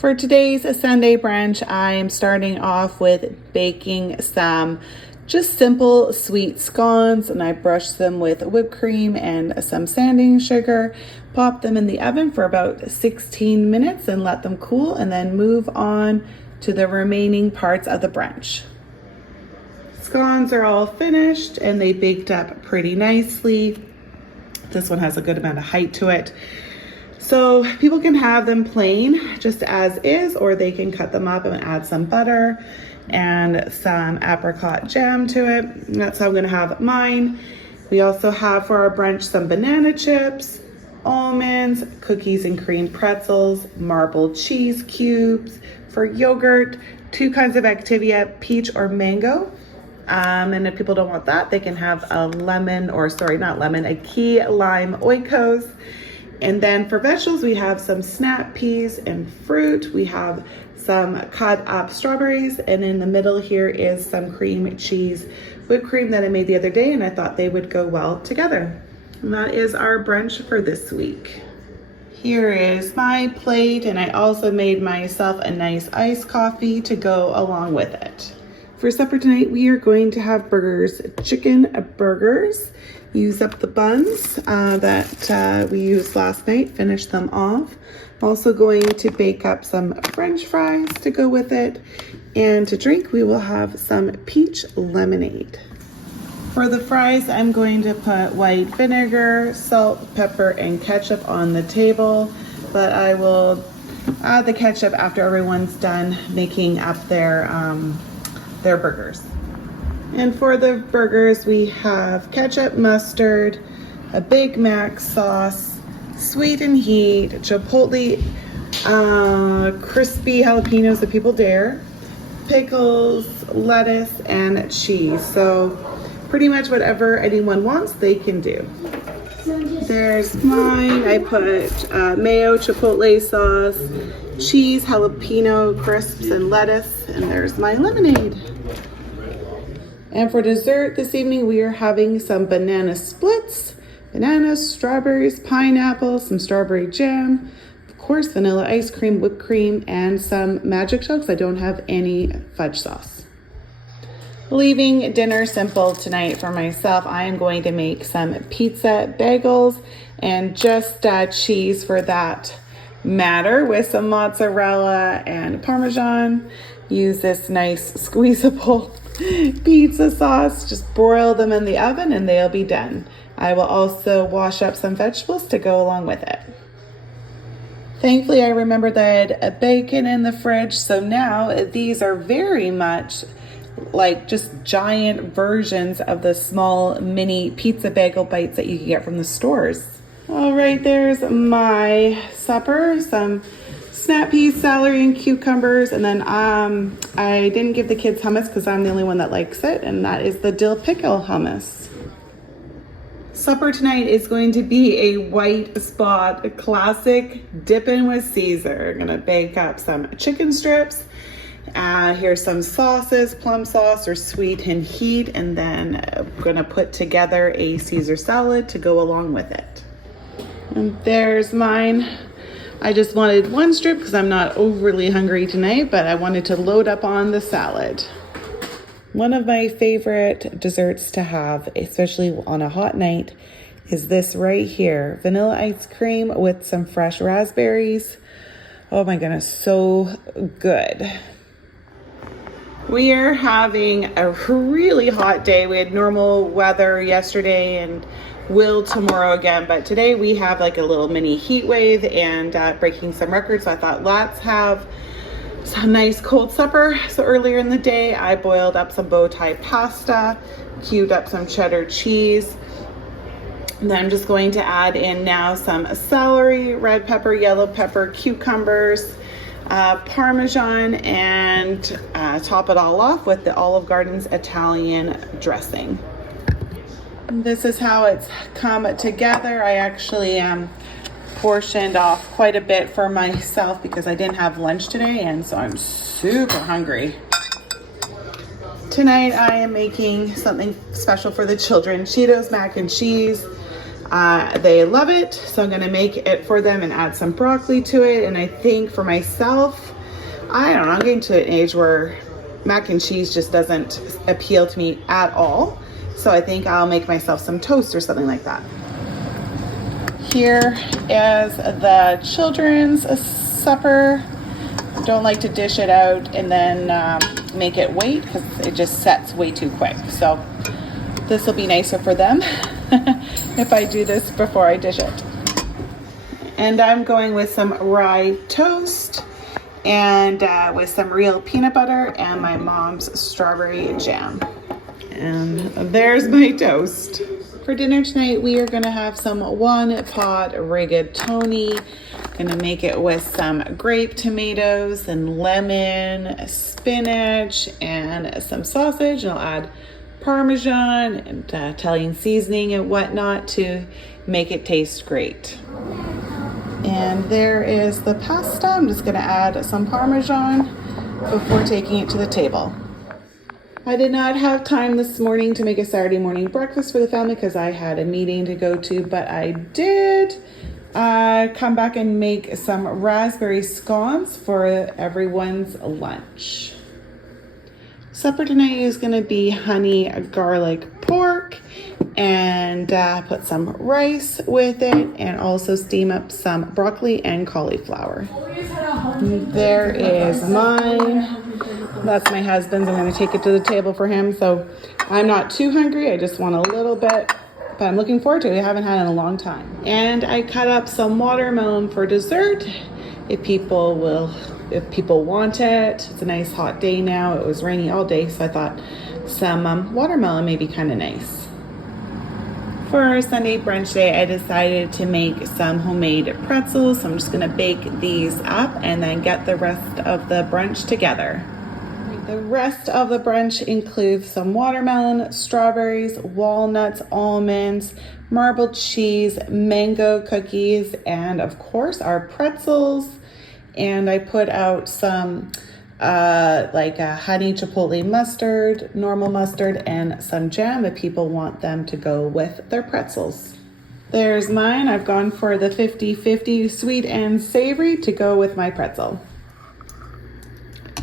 For today's Sunday brunch, I am starting off with baking some just simple sweet scones, and I brushed them with whipped cream and some sanding sugar, pop them in the oven for about 16 minutes and let them cool, and then move on to the remaining parts of the brunch. Scones are all finished and they baked up pretty nicely. This one has a good amount of height to it. So people can have them plain just as is, or they can cut them up and add some butter and some apricot jam to it. And that's how I'm gonna have mine. We also have for our brunch some banana chips, almonds, cookies and cream pretzels, marbled cheese cubes. For yogurt, 2 kinds of Activia, peach or mango. And if people don't want that, they can have a a key lime oikos. And then for vegetables, we have some snap peas and fruit. We have some cut up strawberries. And in the middle here is some cream cheese whipped cream that I made the other day, and I thought they would go well together. And that is our brunch for this week. Here is my plate, and I also made myself a nice iced coffee to go along with it. For supper tonight, we are going to have burgers, chicken burgers. Use up the buns that we used last night, finish them off. I'm also going to bake up some French fries to go with it. And to drink, we will have some peach lemonade. For the fries, I'm going to put white vinegar, salt, pepper, and ketchup on the table, but I will add the ketchup after everyone's done making up their burgers. And for the burgers, we have ketchup, mustard, a Big Mac sauce, sweet and heat, chipotle, crispy jalapenos if people dare, pickles, lettuce, and cheese. So pretty much whatever anyone wants, they can do. There's mine. I put mayo, chipotle sauce, cheese, jalapeno crisps, and lettuce. And there's my lemonade. And for dessert this evening, we are having some banana splits, bananas, strawberries, pineapple, some strawberry jam, of course, vanilla ice cream, whipped cream, and some magic chunks. I don't have any fudge sauce. Leaving dinner simple tonight for myself, I am going to make some pizza bagels and just cheese for that matter with some mozzarella and Parmesan. Use this nice squeezable pizza sauce, just broil them in the oven and they'll be done. I will also wash up some vegetables to go along with it. Thankfully, I remembered that I had a bacon in the fridge, so now these are very much like just giant versions of the small mini pizza bagel bites that you can get from the stores. All right, there's my supper, some snap peas, celery, and cucumbers, and then I didn't give the kids hummus because I'm the only one that likes it, and that is the dill pickle hummus. Supper tonight is going to be a white spot, a classic dippin' with Caesar. I'm gonna bake up some chicken strips. Here's some sauces, plum sauce or sweet and heat, and then I'm gonna put together a Caesar salad to go along with it. And there's mine. I just wanted one strip because I'm not overly hungry tonight, but I wanted to load up on the salad. One of my favorite desserts to have, especially on a hot night, is this right here. Vanilla ice cream with some fresh raspberries. Oh my goodness, so good. We are having a really hot day. We had normal weather yesterday and will tomorrow again, but today we have like a little mini heat wave and breaking some records. So I thought let's have some nice cold supper. So earlier in the day, I boiled up some bow tie pasta, cubed up some cheddar cheese. And then I'm just going to add in now some celery, red pepper, yellow pepper, cucumbers, Parmesan, and top it all off with the Olive Garden's Italian dressing. This is how it's come together. I actually portioned off quite a bit for myself because I didn't have lunch today, and so I'm super hungry. Tonight I am making something special for the children. Cheetos mac and cheese. They love it, so I'm gonna make it for them and add some broccoli to it. And I think for myself, I don't know, I'm getting to an age where mac and cheese just doesn't appeal to me at all. So I think I'll make myself some toast or something like that. Here is the children's supper. I don't like to dish it out and then make it wait because it just sets way too quick. So this will be nicer for them if I do this before I dish it. And I'm going with some rye toast and with some real peanut butter and my mom's strawberry jam. And there's my toast. For dinner tonight, we are gonna have some one pot rigatoni. Gonna make it with some grape tomatoes and lemon, spinach, and some sausage. And I'll add Parmesan and Italian seasoning and whatnot to make it taste great. And there is the pasta. I'm just gonna add some Parmesan before taking it to the table. I did not have time this morning to make a Saturday morning breakfast for the family because I had a meeting to go to, but I did come back and make some raspberry scones for everyone's lunch. Supper tonight is going to be honey garlic pork, and put some rice with it, and also steam up some broccoli and cauliflower. There is mine. That's my husband's. I'm going to take it to the table for him. So I'm not too hungry. I just want a little bit, but I'm looking forward to it. I haven't had it in a long time. And I cut up some watermelon for dessert. If people want it. It's a nice hot day now. It was rainy all day, so I thought some watermelon may be kind of nice. For our Sunday brunch day, I decided to make some homemade pretzels. So I'm just going to bake these up and then get the rest of the brunch together. The rest of the brunch includes some watermelon, strawberries, walnuts, almonds, marbled cheese, mango cookies, and of course our pretzels. And I put out some like a honey chipotle mustard, normal mustard, and some jam if people want them to go with their pretzels. There's mine. I've gone for the 50-50 sweet and savory to go with my pretzel.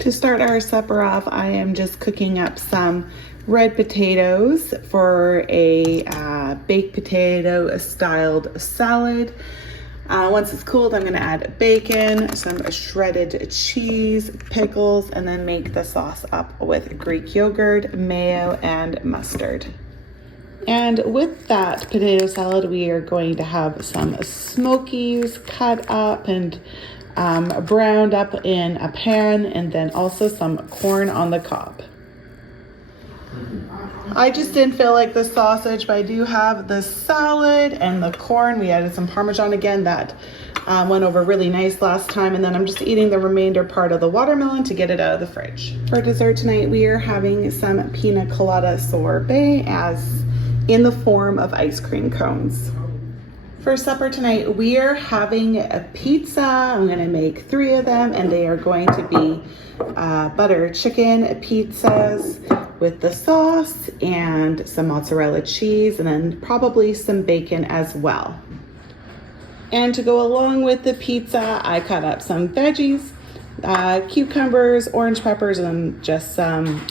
To start our supper off, I am just cooking up some red potatoes for a baked potato styled salad. Once it's cooled, I'm going to add bacon, some shredded cheese, pickles, and then make the sauce up with Greek yogurt, mayo, and mustard. And with that potato salad, we are going to have some smokies cut up and browned up in a pan, and then also some corn on the cob. I just didn't feel like the sausage, but I do have the salad and the corn. We added some Parmesan again. That went over really nice last time. And then I'm just eating the remainder part of the watermelon to get it out of the fridge. For dessert tonight, we are having some pina colada sorbet as in the form of ice cream cones. For supper tonight, we are having a pizza. I'm gonna make 3 of them, and they are going to be butter chicken pizzas with the sauce and some mozzarella cheese, and then probably some bacon as well. And to go along with the pizza, I cut up some veggies, cucumbers, orange peppers, and then just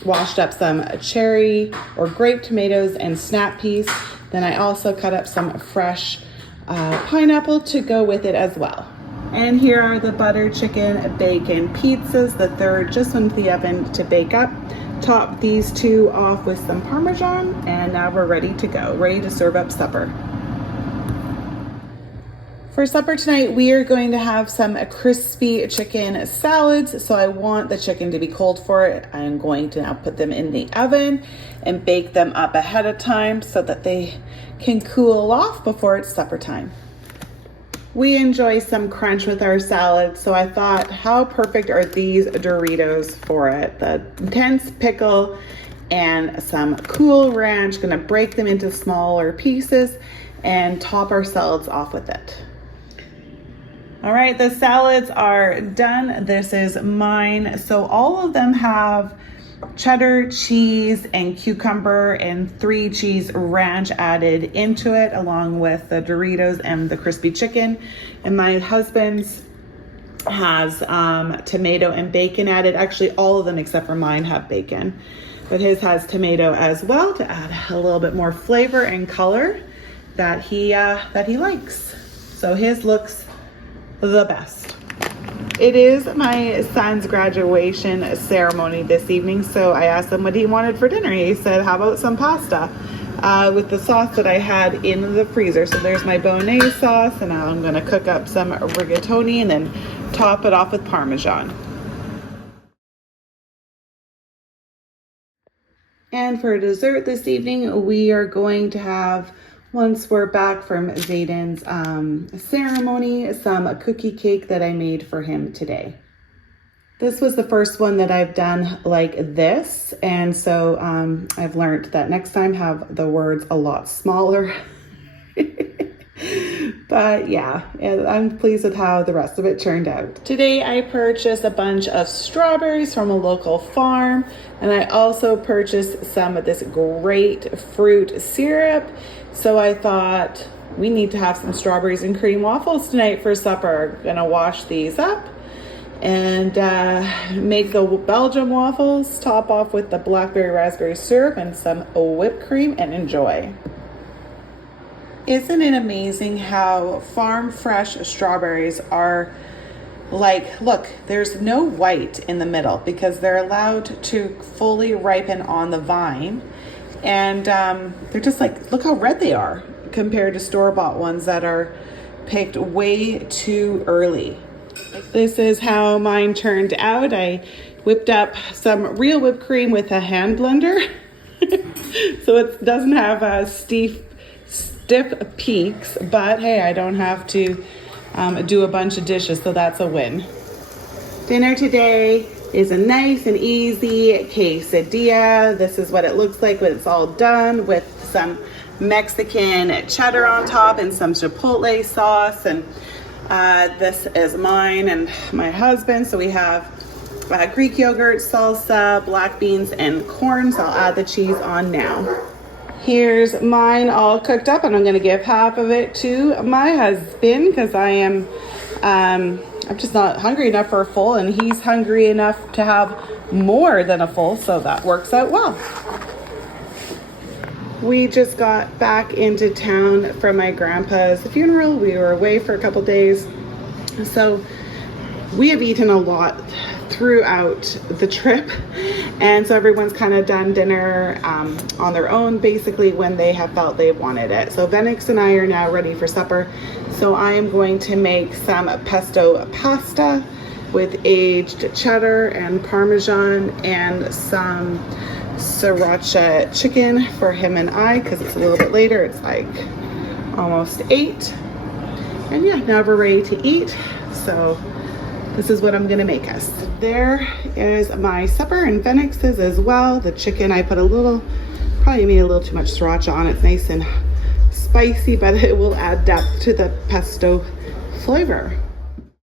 washed up some cherry or grape tomatoes and snap peas. Then I also cut up some fresh pineapple to go with it as well. And here are the butter chicken bacon pizzas. The third just went to the oven to bake up. Top these 2 off with some Parmesan, and now we're ready to go, ready to serve up supper. For supper tonight, we are going to have some crispy chicken salads. So I want the chicken to be cold for it. I'm going to now put them in the oven and bake them up ahead of time so that they can cool off before it's supper time. We enjoy some crunch with our salad, so I thought, how perfect are these Doritos for it? The intense pickle and some Cool Ranch. Gonna break them into smaller pieces and top our salads off with it. All right, the salads are done. This is mine. So all of them have cheddar, cheese, and cucumber, and 3 cheese ranch added into it, along with the Doritos and the crispy chicken. And my husband's has tomato and bacon added. Actually, all of them except for mine have bacon, but his has tomato as well to add a little bit more flavor and color that he likes. So his looks the best. It is my son's graduation ceremony this evening, so I asked him what he wanted for dinner. He said, how about some pasta with the sauce that I had in the freezer. So there's my bolognese sauce, and now I'm gonna cook up some rigatoni and then top it off with Parmesan. And for dessert this evening, we are going to have, once we're back from Zayden's ceremony, some cookie cake that I made for him today. This was the first one that I've done like this, and so I've learned that next time have the words a lot smaller. But yeah, I'm pleased with how the rest of it turned out. Today I purchased a bunch of strawberries from a local farm, and I also purchased some of this great fruit syrup. So I thought we need to have some strawberries and cream waffles tonight for supper. Gonna wash these up and make the Belgian waffles, top off with the blackberry raspberry syrup and some whipped cream, and enjoy. Isn't it amazing how farm fresh strawberries are like, look, there's no white in the middle because they're allowed to fully ripen on the vine. And they're just like, look how red they are compared to store-bought ones that are picked way too early. This is how mine turned out. I whipped up some real whipped cream with a hand blender. So it doesn't have stiff peaks, but hey, I don't have to do a bunch of dishes, so that's a win. Dinner today is a nice and easy quesadilla. This is what it looks like when it's all done, with some Mexican cheddar on top and some chipotle sauce. And this is mine and my husband. So we have Greek yogurt, salsa, black beans, and corn. So I'll add the cheese on now. Here's mine all cooked up, and I'm gonna give half of it to my husband because I'm just not hungry enough for a full, and he's hungry enough to have more than a full, so that works out well. We just got back into town from my grandpa's funeral. We were away for a couple days, so we have eaten a lot throughout the trip, and so everyone's kind of done dinner on their own basically when they have felt they wanted it. So Venix and I are now ready for supper, so I am going to make some pesto pasta with aged cheddar and Parmesan and some sriracha chicken for him and I, because it's a little bit later. It's like almost 8, and yeah, now we're ready to eat. So this is what I'm gonna make us. There is my supper, and Venix's as well. The chicken, I put probably made a little too much sriracha on it. It's nice and spicy, but it will add depth to the pesto flavor.